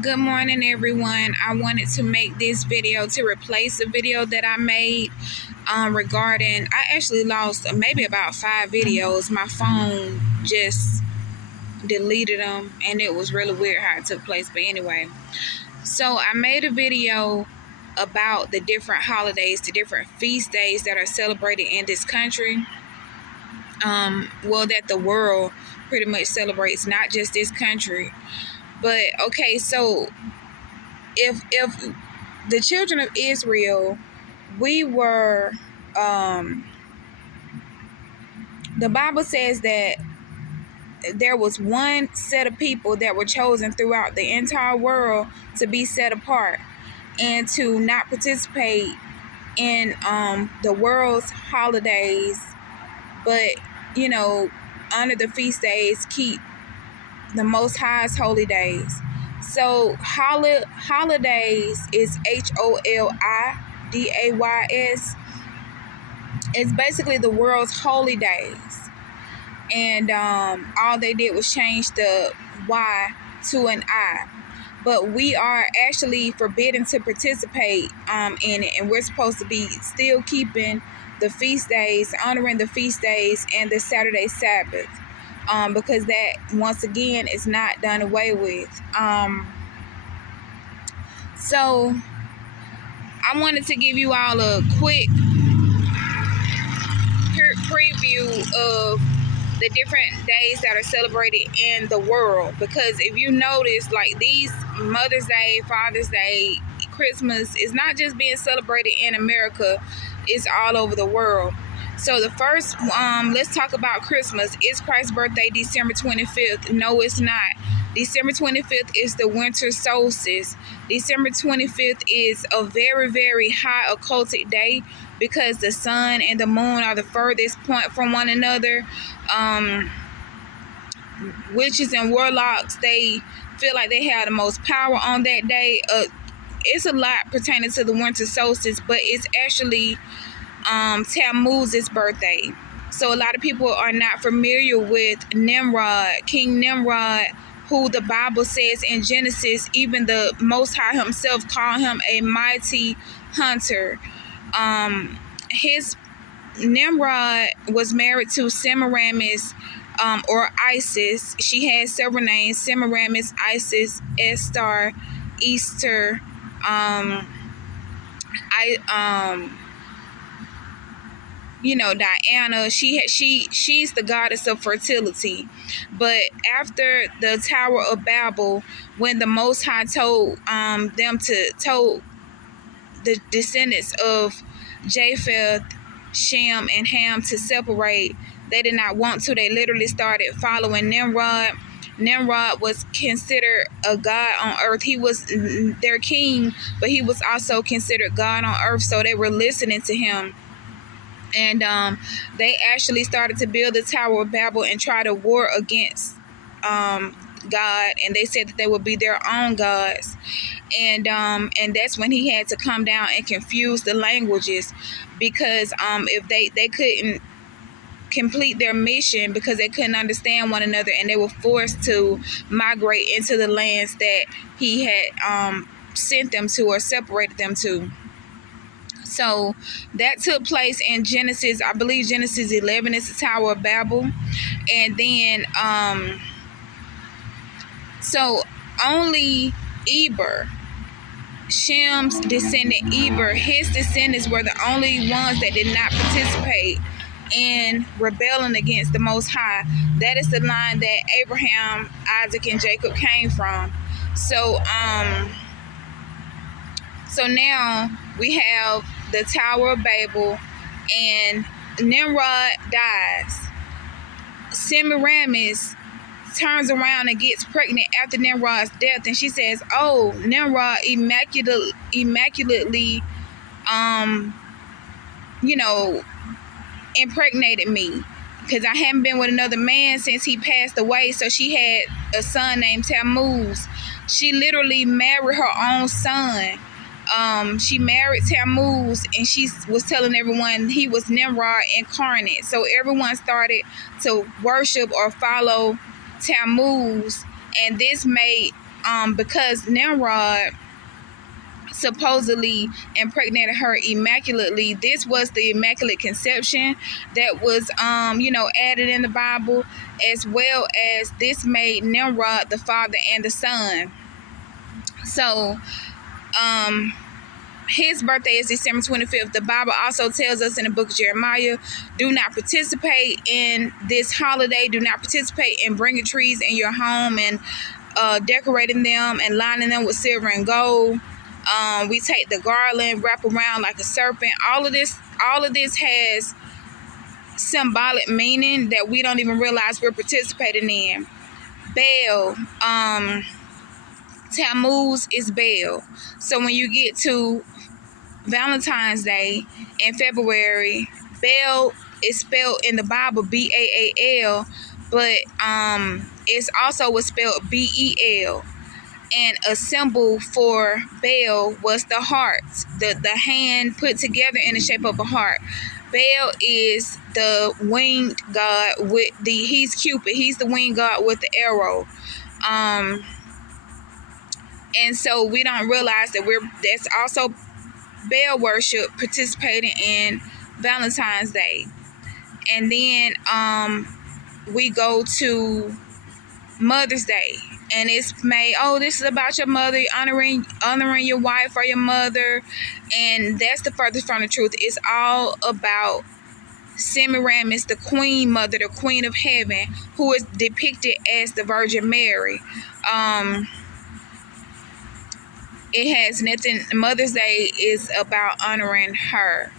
Good morning, everyone. I wanted to make this video to replace a video that I made regarding, I actually lost maybe about 5 videos. My phone just deleted them and it was really weird how it took place. But anyway, so I made a video about the different holidays, the different feast days that are celebrated in this country. That the world pretty much celebrates, not just this country. But okay, so if the children of Israel, we were the Bible says that there was one set of people that were chosen throughout the entire world to be set apart and to not participate in the world's holidays, but honor the feast days, keep the Most High's holy days. So holidays is HOLIDAYS. It's basically the world's holy days, and all they did was change the Y to an I. But we are actually forbidden to participate in it, and we're supposed to be still keeping the feast days, honoring the feast days and the Saturday Sabbath. Because that, once again, is not done away with. So I wanted to give you all a quick preview of the different days that are celebrated in the world. Because if you notice, like these Mother's Day, Father's Day, Christmas is not just being celebrated in America, it's all over the world. So the first, let's talk about Christmas. Is Christ's birthday December 25th? No, it's not. December 25th is the winter solstice. December 25th is a very, very high occultic day because the sun and the moon are the furthest point from one another. Witches and warlocks, they feel like they have the most power on that day. It's a lot pertaining to the winter solstice, but it's actually Tammuz's birthday. So a lot of people are not familiar with Nimrod, King Nimrod, who the Bible says in Genesis, even the Most High himself called him a mighty hunter. Nimrod was married to Semiramis, or Isis. She had several names: Semiramis, Isis, Esther, Easter, Diana. She's the goddess of fertility. But after the Tower of Babel, when the Most High told the descendants of Japheth, Shem, and Ham to separate, they did not want to. They literally started following Nimrod. Nimrod was considered a god on earth. He was their king, but he was also considered God on earth, so they were listening to him. And they actually started to build the Tower of Babel and try to war against God, and they said that they would be their own gods. And that's when he had to come down and confuse the languages, because if they couldn't complete their mission because they couldn't understand one another, and they were forced to migrate into the lands that he had sent them to or separated them to. So that took place in Genesis, I believe Genesis 11 is the Tower of Babel. And then so only Eber, Shem's descendant Eber, his descendants were the only ones that did not participate in rebelling against the Most High. That is the line that Abraham, Isaac, and Jacob came from. So now we have the Tower of Babel, and Nimrod dies. Semiramis turns around and gets pregnant after Nimrod's death, and she says, "Oh, Nimrod immaculately, impregnated me, because I haven't been with another man since he passed away." So she had a son named Tammuz. She literally married her own son. She married Tammuz, and she was telling everyone he was Nimrod incarnate. So everyone started to worship or follow Tammuz, and this made because Nimrod supposedly impregnated her immaculately. This was the Immaculate Conception that was added in the Bible, as well as this made Nimrod the father and the son. So his birthday is December 25th. The Bible also tells us in the book of Jeremiah, do not participate in this holiday. Do not participate in bringing trees in your home and decorating them and lining them with silver and gold. We take the garland, wrap around like a serpent. All of this has symbolic meaning that we don't even realize we're participating in. Baal, Tammuz is Baal. So when you get to Valentine's Day in February, Baal is spelled in the Bible Baal, but it's also was spelled Bel. And a symbol for Baal was the heart, the hand put together in the shape of a heart. Baal is the winged god with he's Cupid. He's the winged god with the arrow. And so we don't realize that that's also Baal worship, participating in Valentine's Day. And then we go to Mother's Day, and it's made, this is about your mother, honoring your wife or your mother, and that's the furthest from the truth. It's all about Semiramis, the queen mother, the queen of heaven, who is depicted as the Virgin Mary. It has nothing. Mother's Day is about honoring her.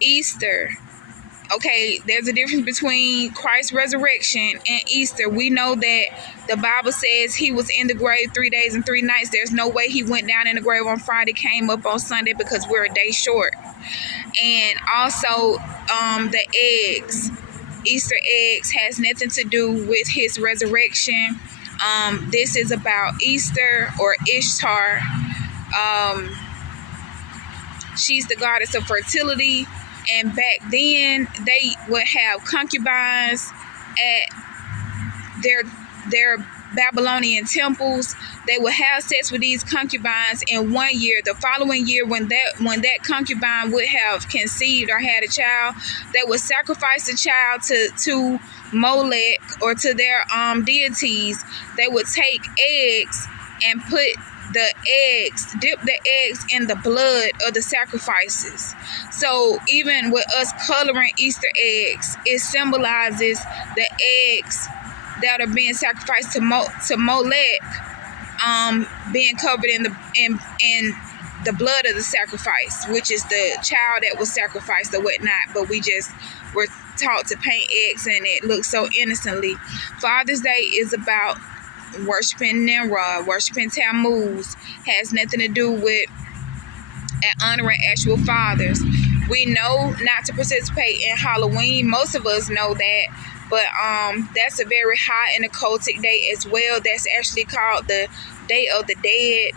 Easter. Okay, there's a difference between Christ's resurrection and Easter. We know that the Bible says he was in the grave 3 days and 3 nights. There's no way he went down in the grave on Friday, came up on Sunday, because we're a day short. And also the eggs. Easter eggs has nothing to do with his resurrection. This is about Easter or Ishtar. She's the goddess of fertility, and back then they would have concubines at their Babylonian temples. They would have sex with these concubines in 1 year. The following year, when that concubine would have conceived or had a child, they would sacrifice the child to Molech or to their deities. They would take eggs and dip the eggs in the blood of the sacrifices. So even with us coloring Easter eggs, it symbolizes the eggs that are being sacrificed to Molech, being covered in the blood of the sacrifice, which is the child that was sacrificed or whatnot. But we just were taught to paint eggs, and it looks so innocently. Father's Day is about worshiping Nimrod, worshiping Tammuz. Has nothing to do with honoring actual fathers. We know not to participate in Halloween. Most of us know that, but that's a very high and occultic day as well. That's actually called the Day of the Dead.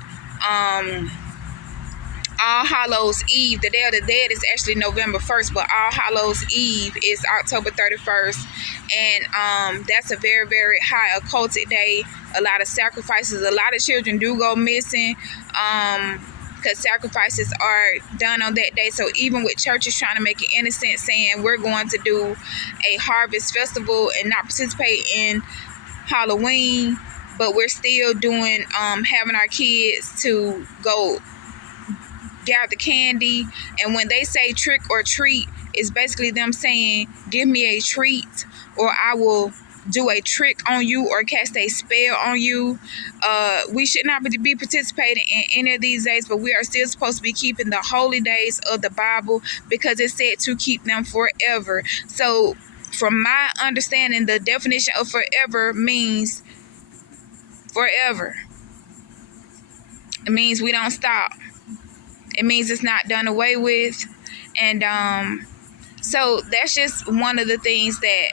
All Hallows Eve, the Day of the Dead, is actually November 1st, but All Hallows Eve is October 31st. And that's a very, very high occultic day. A lot of sacrifices. A lot of children do go missing because sacrifices are done on that day. So even with churches trying to make it innocent, saying we're going to do a harvest festival and not participate in Halloween, but we're still doing having our kids to go gather candy. And when they say trick or treat, it's basically them saying, give me a treat, or I will do a trick on you or cast a spell on you. We should not be participating in any of these days, but we are still supposed to be keeping the holy days of the Bible, because it said to keep them forever. So from my understanding, the definition of forever means forever. It means we don't stop. It means it's not done away with. And so that's just one of the things that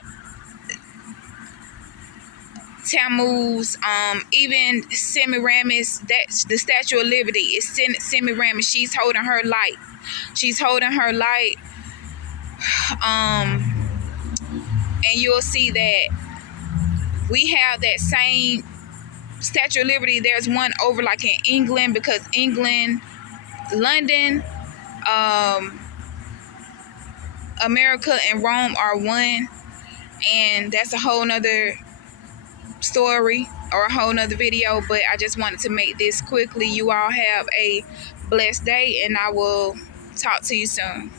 Tammuz, even Semiramis, that the Statue of Liberty is Semiramis. She's holding her light. And you'll see that we have that same Statue of Liberty, there's one over like in England, because England, London, America, and Rome are one. And that's a whole nother story or a whole nother video, but I just wanted to make this quickly. You all have a blessed day, and I will talk to you soon.